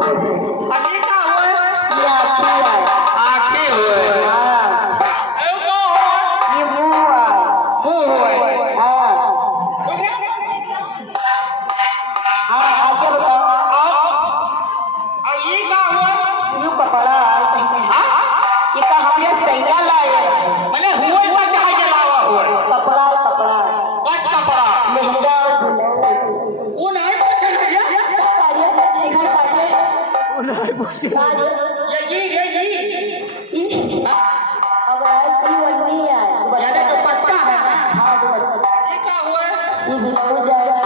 अभी का हुए ये आखी है। आके हुए हाँ अयो को ये मुंह है। मुंह हुए हाँ हाँ आगे बताओ। अब ये का हुए यूं कपड़ा है। ये का हम लोग सैया लाए मैंने हुए का कहा जलावा हुए कपड़ा कपड़ा बस कपड़ा लहंगा और दुल्हन वो नहीं पूछन भैया घर पाके नहीं पूछे ये अब ऐसी वन्नी है यानी तो पट्टा है हाँ वो ये का हुए ये ब्लाउज जाएगा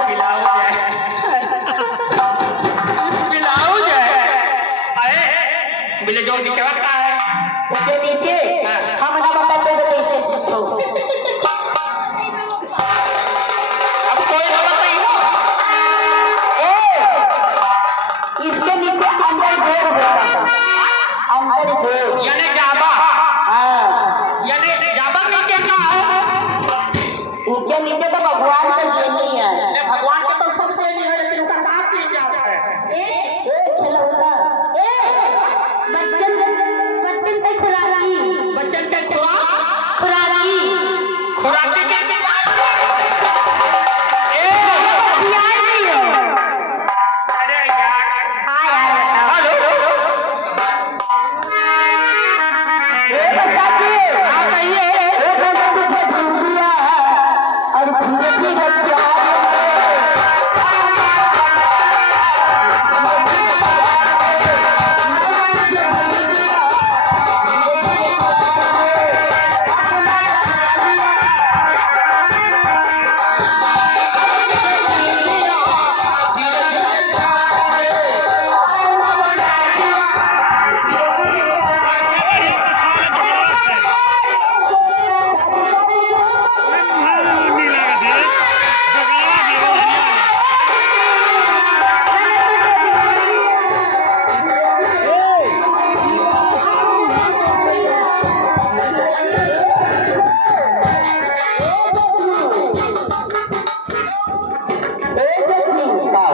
ब्लाउज है अरे मिले जो निकला का है उसके नीचे हम ना बताते तो कैसे पूछो अब कोई ना बताइए इसके नीचे अंदर घेर होता अंदर घेर यानी जाबा हाँ यानी जाबा नीचे का है इसके नीचे तो भगवान का लेनी है ये भगवान का तो सब देनी है लेकिन उनका नाम नहीं जाता है खिलौना बच्चन का खुराकी बच्चन के खुआ खुराकी खुराकी के याद नहीं है अरे यार हाँ यार हेलो बता के हाँ कहिए तुझे भूल दिया और धीरे धीरे प्यार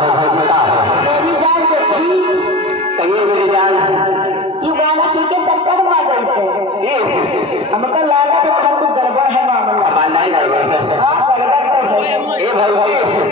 मेरी जान देखी कहिए मेरी जान ये गाना ठीक है चक्कर में आ गई थे हमका